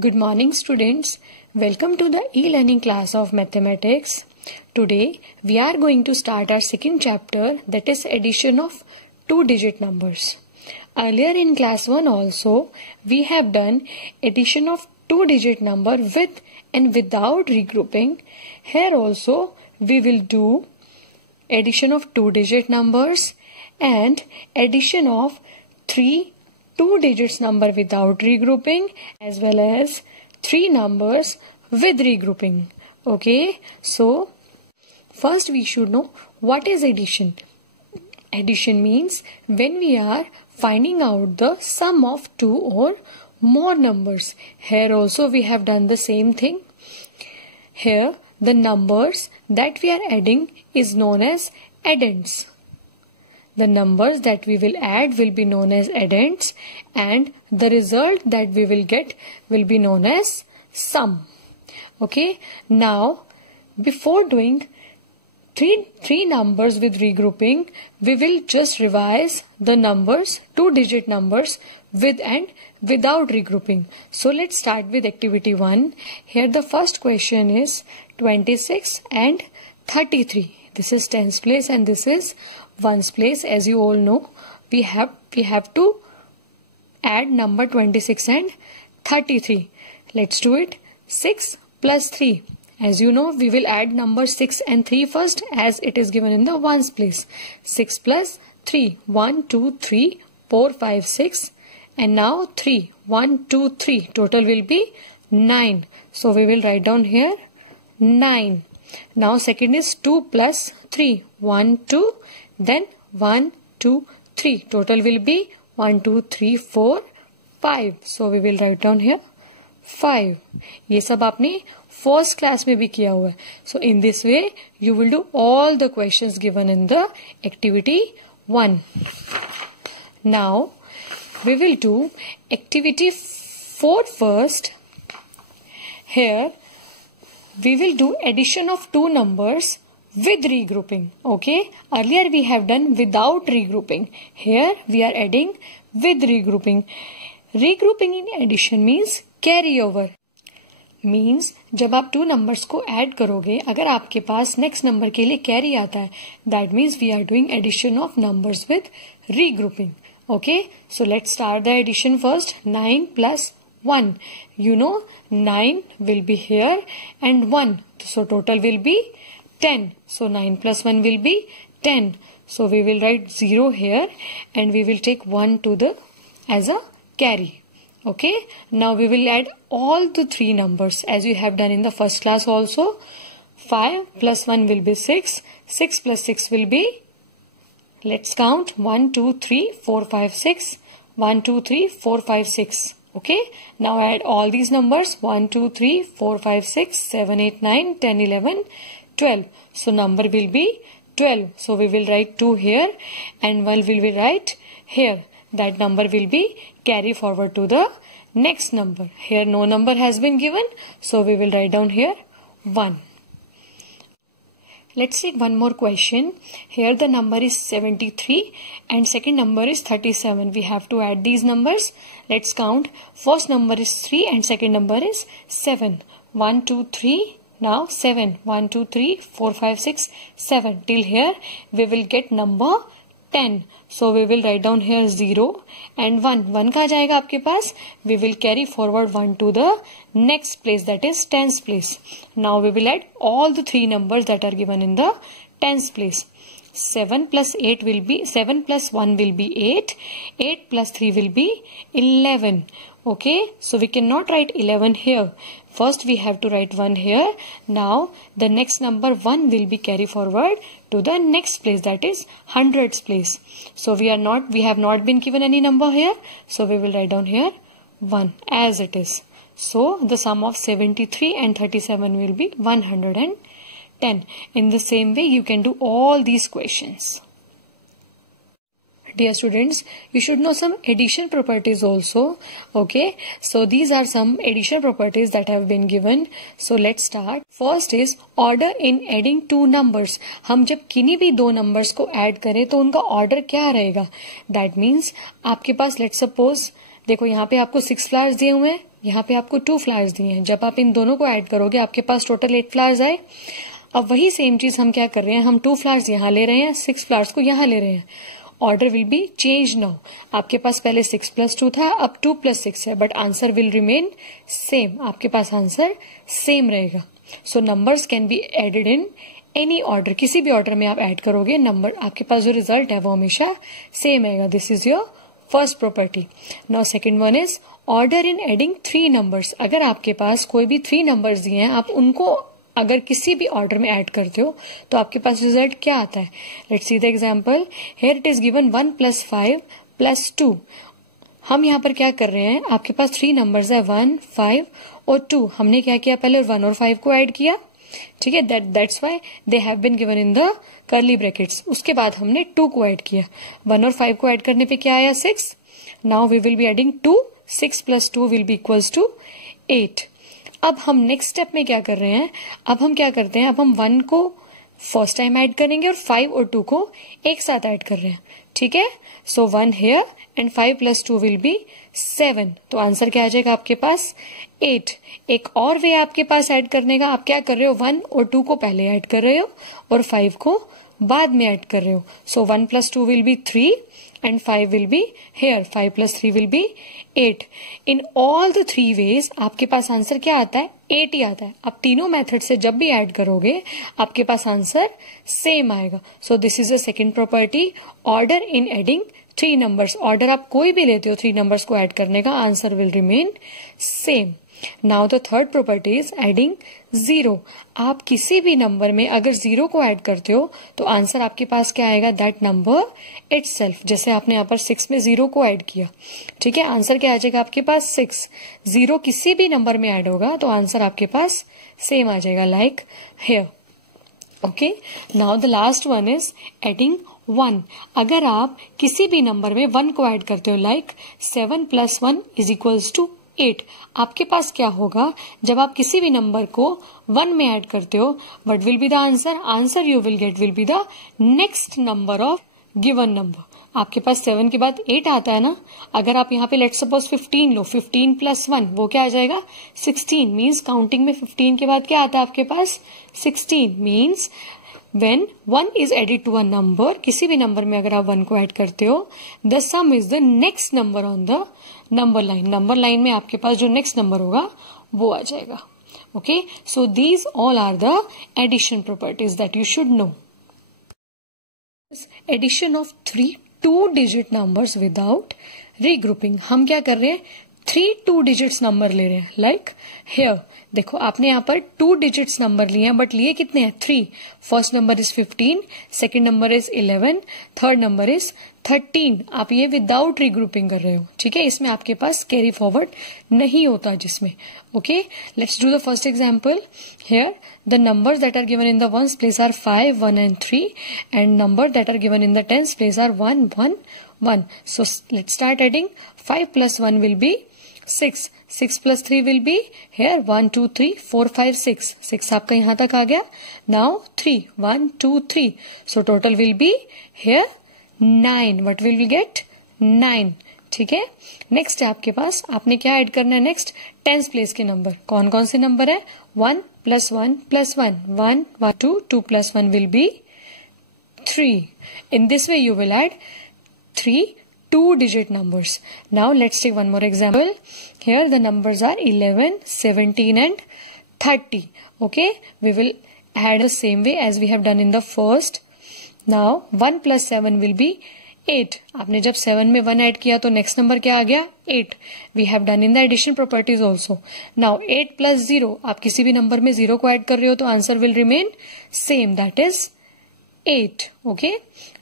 Good morning, students. Welcome to the e-learning class of mathematics. Today we are going to start our second chapter, that is addition of two-digit numbers. Earlier in class 1 also we have done addition of two-digit number with and without regrouping. Here also we will do addition of two-digit numbers and addition of two digits number without regrouping as well as three numbers with regrouping. Okay, so first we should know what is addition. Addition means when we are finding out the sum of two or more numbers. Here also we have done the same thing. Here the numbers that we are adding is known as addends. The numbers that we will add will be known as addends and the result that we will get will be known as sum. Okay, now before doing three numbers with regrouping, we will just revise the numbers, two-digit numbers with and without regrouping. So let's start with activity 1. Here the first question is 26 and 33. This is tens place and this is ones place. As you all know, we have to add number 26 and 33. Let's do it. 6 plus 3. As you know, we will add number 6 and 3 first as it is given in the ones place. 6 plus 3. 1, 2, 3, 4, 5, 6. And now 3. 1, 2, 3. Total will be 9. So we will write down here 9. Now second is 2 plus 3. 1, 2. Then 1, 2, 3. Total will be 1, 2, 3, 4, 5. So we will write down here 5. ये सब आपने first class में भी किया हुआ है. So in this way you will do all the questions given in the activity 1. Now we will do activity 4 first. Here we will do addition of two numbers with regrouping. Okay, earlier we have done without regrouping. Here we are adding with regrouping. Regrouping in addition means carry over. Means जब आप two numbers को add करोगे, अगर आपके पास next number के लिए carry आता है, that means we are doing addition of numbers with regrouping. Okay, so let's start the addition first. 9 plus 1. You know 9 will be here and 1. So total will be 10. So 9 plus 1 will be 10. So we will write 0 here and we will take 1 to the as a carry. Okay, now we will add all the three numbers as you have done in the first class also. 5 plus 1 will be 6. 6 plus 6 will be, let's count, 1, 2, 3, 4, 5, 6. 1, 2, 3, 4, 5, 6. Okay, now add all these numbers. 1, 2, 3, 4, 5, 6, 7, 8, 9, 10, 11, 12. So number will be 12. So we will write 2 here and 1 will be write here. That number will be carry forward to the next number. Here no number has been given. So we will write down here 1. Let's take one more question. Here the number is 73 and second number is 37. We have to add these numbers. Let's count. First number is 3 and second number is 7. 1, 2, 3. Now 7. 1, 2, 3, 4, 5, 6, 7. Till here we will get number 10. So we will write down here 0 and 1. 1 कहाँ जाएगा आपके पास? We will carry forward 1 to the next place, that is tens place. Now we will add all the three numbers that are given in the tens place. 7 plus 8 will be 7 plus 1 will be 8. 8 plus 3 will be 11. Okay, so we cannot write 11 here. First we have to write 1 here. Now the next number 1 will be carry forward to the next place, that is hundreds place. So we have not been given any number here. So we will write down here 1 as it is. So the sum of 73 and 37 will be 110. In the same way you can do all these questions. Dear students, you should know some addition properties also. Okay, so these are some addition properties that have been given. So let's start. First is order in adding two numbers. हम जब किन्हीं भी दो numbers को add करें तो उनका order क्या रहेगा? That means आपके पास let's suppose देखो यहाँ पे आपको 6 flowers दिए हुए हैं, यहाँ पे आपको 2 फ्लावर्स दिए हैं, जब आप इन दोनों को ऐड करोगे आपके पास टोटल 8 फ्लावर्स आए। अब वही सेम चीज हम क्या कर रहे हैं, हम 2 फ्लावर्स यहाँ ले रहे हैं, 6 फ्लावर्स को यहाँ ले रहे हैं। Order will be change now. आपके पास पहले 6 + 2 था, अब 2 + 6 है, but answer will remain same. आपके पास आंसर सेम रहेगा। So numbers can be added in any order, किसी भी ऑर्डर में आप ऐड करोगे नंबर, आपके पास जो रिजल्ट है वो हमेशा सेम आएगा। This is your first property. Now second one is order in adding 3 numbers. अगर आपके पास कोई भी 3 नंबर्स दिए हैं, आप उनको अगर किसी भी ऑर्डर में ऐड करते हो तो आपके पास रिजल्ट क्या आता है। Let's see the example. Here it is given 1 + 5 + 2। हम यहाँ पर क्या कर रहे हैं, आपके पास 3 नंबर्स है 1, 5 और 2। हमने क्या किया, पहले 1 और 5 को ऐड किया, ठीक है, that's why they have been given in the curly brackets. उसके बाद हमने 2 को ऐड किया, 1 और 5 को ऐड करने पे क्या आया 6। Now we will be adding 2, 6 + 2 will be equals to 8। अब हम नेक्स्ट स्टेप में क्या कर रहे हैं, अब हम क्या करते हैं, अब हम 1 को फर्स्ट टाइम ऐड करेंगे और 5 और 2 को एक साथ ऐड कर रहे हैं, ठीक है। सो 1 हियर एंड 5 + 2 विल बी 7। तो आंसर क्या आ जाएगा आपके पास 8। एक और वे आपके पास ऐड करने का, आप क्या कर रहे हो, 1 और 2 को पहले ऐड कर रहे हो और 5 को बाद में ऐड कर रहे हो। सो 1 + 2 will B 3 and 5 will be here, 5 + 3 will be 8. In all the 3 ways आपके पास आंसर क्या आता है, 8 ही आता है। आप तीनों मेथड से जब भी ऐड करोगे आपके पास आंसर सेम आएगा। So this is the second property, order in adding 3 numbers. Order आप कोई भी लेते हो 3 नंबर्स को ऐड करने का, answer will remain same. Now the third property is adding 0। आप किसी भी नंबर में अगर 0 को ऐड करते हो तो आंसर आपके पास क्या आएगा, दैट नंबर इटसेल्फ। जैसे आपने यहाँ पर 6 में 0 को ऐड किया, ठीक है, आंसर क्या आ जाएगा आपके पास 6। 0 किसी भी नंबर में ऐड होगा तो आंसर आपके पास सेम आ जाएगा, like here. Okay, now the last one is adding 1। अगर आप किसी भी नंबर में 1 को ऐड करते हो, लाइक 7 + 1 इज इक्वल्स टू 8, आपके पास क्या होगा, जब आप किसी भी नंबर को 1 में ऐड करते हो, what will be the answer, answer you will get will be the next number of given number. आपके पास 7 के बाद 8 आता है ना, अगर आप यहाँ पे लेट्स सपोज 15 लो, 15 + 1 वो क्या आ जाएगा 16। मीन्स काउंटिंग में 15 के बाद क्या आता है आपके पास 16। Means when 1 is added to a number, किसी भी नंबर में अगर आप 1 को ऐड करते हो, the sum is the next number on the number line। Number line में आपके पास जो नेक्स्ट नंबर होगा वो आ जाएगा। Okay, so these all are the addition properties that you should know। Addition of 3 2-digit numbers without regrouping। हम क्या कर रहे हैं, 3 2 digits नंबर ले रहे हैं, लाइक हियर देखो आपने यहाँ पर 2 digits नंबर लिए हैं, बट लिए कितने हैं 3। First number is 15, second number is 11, third number is 13। आप ये विदाउट रीग्रुपिंग कर रहे हो, ठीक है, इसमें आपके पास कैरी फॉरवर्ड नहीं होता जिसमें। Okay, let's do the first example. Here the numbers that are given in the ones place are 5, 1 and 3 and number that are given in the tens place are 1, 1, 1। So let's start adding। 5 + 1 will be 6, 6 + 3 will be here 1, 2, 3, 4, 5, 6। 6 आपका यहाँ तक आ गया। Now 3, 1, 2, 3। So total will be here 9। What will we get? 9। ठीक है, next है आपके पास, आपने क्या ऐड करना है नेक्स्ट, 10th प्लेस के नंबर। कौन कौन से नंबर है, 1 + 1 + 1, 1, 1, 2, 2 + 1 will be 3। In this way you will add 3 2-digit numbers। Now let's take one more example। Here the numbers are 11, 17 and 30। Okay, we will add the same way as we have done in the first। Now 1 + 7 will be 8। आपने जब 7 में 1 add किया तो next number क्या आ गया 8। We have done in the addition properties also। Now 8 + 0, आप किसी भी नंबर में 0 को ऐड कर रहे हो तो answer will remain same, that is 8। Okay,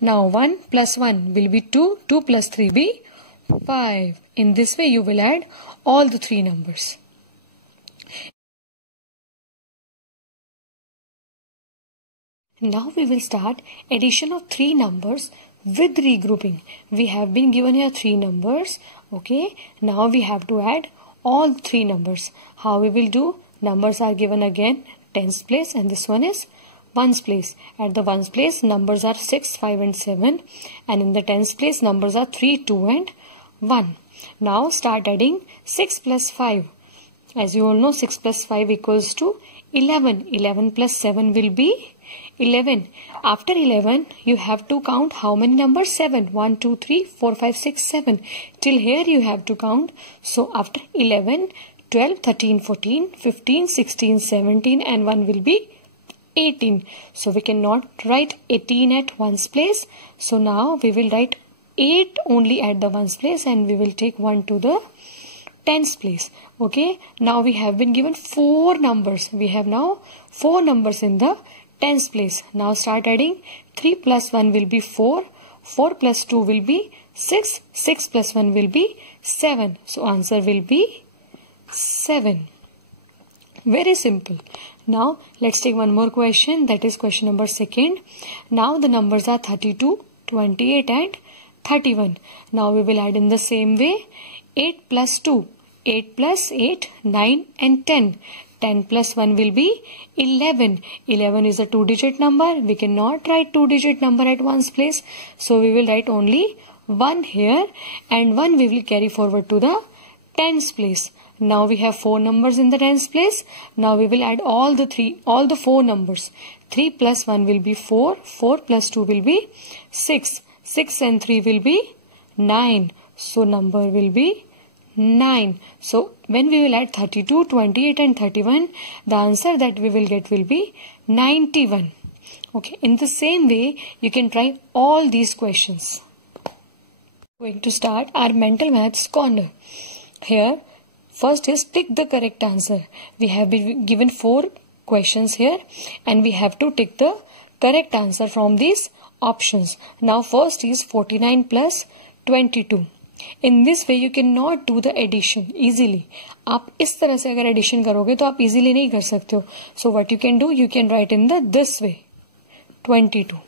now 1 + 1 will be 2, 2 + 3 be 5। In this way you will add all the 3 numbers। Now we will start addition of 3 numbers with regrouping। We have been given here 3 numbers। Okay, now we have to add all 3 numbers। How we will do, numbers are given again 10th place and this one is 1's place। At the 1's place numbers are 6, 5 and 7 and in the 10th place numbers are 3, 2 and 1। Now start adding 6 + 5। As you all know, 6 plus 5 equals to 11. 11 plus 7 will be 11. After 11, you have to count how many numbers? 7. 1, 2, 3, 4, 5, 6, 7. Till here you have to count. So after 11, 12, 13, 14, 15, 16, 17 and 1 will be 18. So we cannot write 18 at ones place. So now we will write 8 only at the ones place and we will take 1 to the tens place. Okay, now we have been given 4 numbers. We have now 4 numbers in the tens place. Now start adding. 3 plus 1 will be 4. 4 plus 2 will be 6. 6 plus 1 will be 7. So answer will be 7. Very simple. Now let's take one more question, that is question number 2. Now the numbers are 32, 28 and 31. Now we will add in the same way. 8 plus 2, 8 plus 8, 9 and 10. 10 plus 1 will be 11. 11 is a 2-digit number. We cannot write 2-digit number at ones place. So we will write only 1 here and 1 we will carry forward to the tens place. Now we have 4 numbers in the tens place. Now we will add all the 4 numbers. 3 plus 1 will be 4. 4 plus 2 will be 6. 6 and 3 will be 9. So number will be 9. So when we will add 32, 28 and 31, the answer that we will get will be 91. Okay, in the same way you can try all these questions. Going to start our mental maths corner. Here first is tick the correct answer. We have been given 4 questions here and we have to tick the correct answer from these options. Now first is 49 plus 22. In this way you cannot do the addition easily. आप इस तरह से अगर addition करोगे तो आप easily नहीं कर सकते हो. So what you can do, you can write in the this way 22.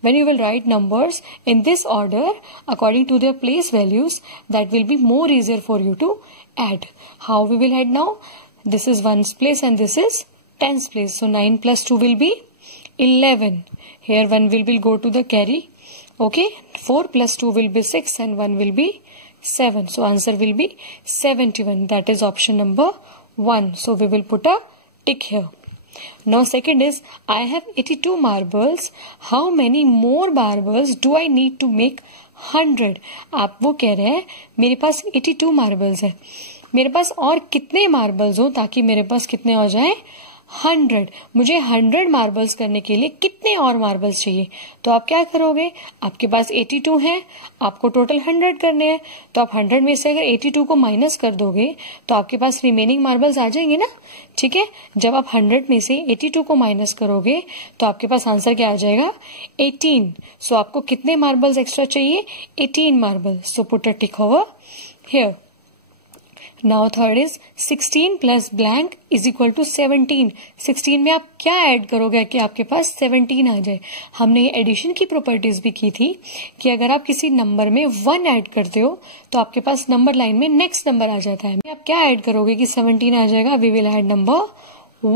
When you will write numbers in this order according to their place values, that will be more easier for you to add. How we will add now? This is ones place and this is tens place. So 9 plus 2 will be 11. Here 1 will go to the carry. Okay, 4 plus 2 will be 6 and 1 will be 7. So answer will be 71. That is option number 1. So we will put a tick here. Now second is, I have 82 marbles. How many more marbles do I need to make 100? आप वो कह रहे हैं मेरे पास 82 marbles है, मेरे पास और कितने marbles हो ताकि मेरे पास कितने हो जाए 100. मुझे 100 मार्बल्स करने के लिए कितने और मार्बल्स चाहिए? तो आप क्या करोगे, आपके पास 82 हैं, आपको टोटल 100 करने हैं, तो आप 100 में से अगर 82 को माइनस कर दोगे तो आपके पास रिमेनिंग मार्बल्स आ जाएंगे ना. ठीक है, जब आप 100 में से 82 को माइनस करोगे तो आपके पास आंसर क्या आ जाएगा 18. सो आपको कितने मार्बल्स एक्स्ट्रा चाहिए 18 marbles. So put a tick over here. Now third is 16 plus blank is equal to 17. 16 में आप क्या ऐड करोगे कि आपके पास 17 आ जाए? हमने ये एडिशन की प्रॉपर्टीज भी की थी कि अगर आप किसी नंबर में 1 ऐड करते हो तो आपके पास नंबर लाइन में नेक्स्ट नंबर आ जाता है. आप क्या ऐड करोगे कि 17 आ जाएगा? We will add number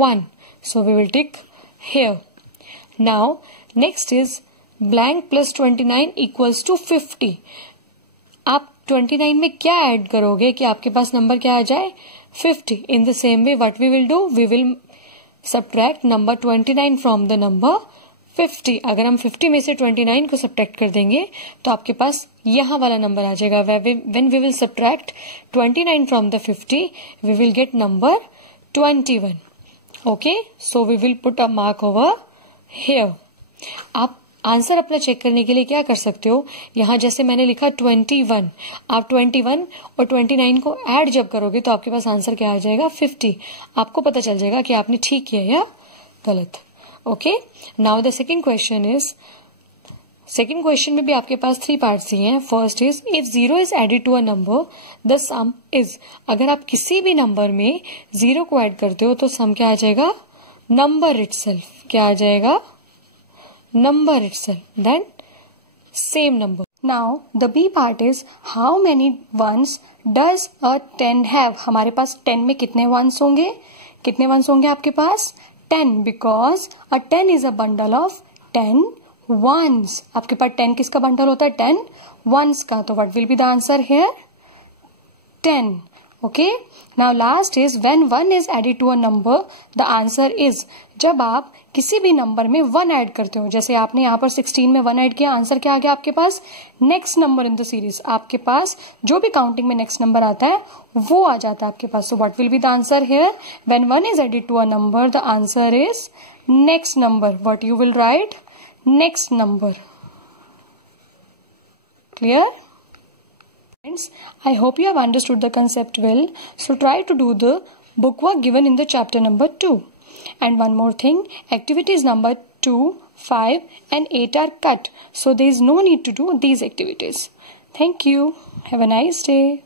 1. So we will tick here. Now next is blank plus 29 equals to 50. आप 29 में क्या ऐड करोगे कि आपके पास नंबर क्या आ जाए 50. In the same way what we will do, we will subtract number 29 from the number 50. अगर हम 50 में से 29 को सब्ट्रैक्ट कर देंगे तो आपके पास यहाँ वाला नंबर आ जाएगा. When we will subtract 29 from the 50 we will get number 21. Okay, so we will put a mark over here. आप आंसर अपना चेक करने के लिए क्या कर सकते हो, यहाँ जैसे मैंने लिखा 21, आप 21 और 29 को ऐड जब करोगे तो आपके पास आंसर क्या आ जाएगा 50. आपको पता चल जाएगा कि आपने ठीक किया या गलत. Okay, now the second question is, second question में भी आपके पास 3 पार्ट्स ही हैं. First is, if 0 is added to a number the sum is. अगर आप किसी भी नंबर में 0 को ऐड करते हो तो सम क्या आ जाएगा नंबर इटसेल्फ. क्या आ जाएगा number itself, then same number. Now the B part is, how many ones does a 10 have? हमारे पास 10 में कितने ones होंगे, कितने ones होंगे आपके पास 10, because a 10 is a bundle of 10 ones. आपके पास 10 किसका बंडल होता है 10 ones का. तो what will be the answer here 10. Okay. Now last is when 1 is added to a number, the answer is. जब आप किसी भी नंबर में 1 ऐड करते हो, जैसे आपने यहाँ पर 16 में 1 ऐड किया, आंसर क्या आ गया आपके पास? Next number in the series. आपके पास जो भी काउंटिंग में नेक्स्ट नंबर आता है वो आ जाता है आपके पास. So what will be the answer here? When 1 is added to a number, the answer is next number. What you will write? Next number. Clear? Friends, I hope you have understood the concept well. So try to do the bookwork given in the chapter number 2. And one more thing, activities number 2, 5 and 8 are cut. So there is no need to do these activities. Thank you. Have a nice day.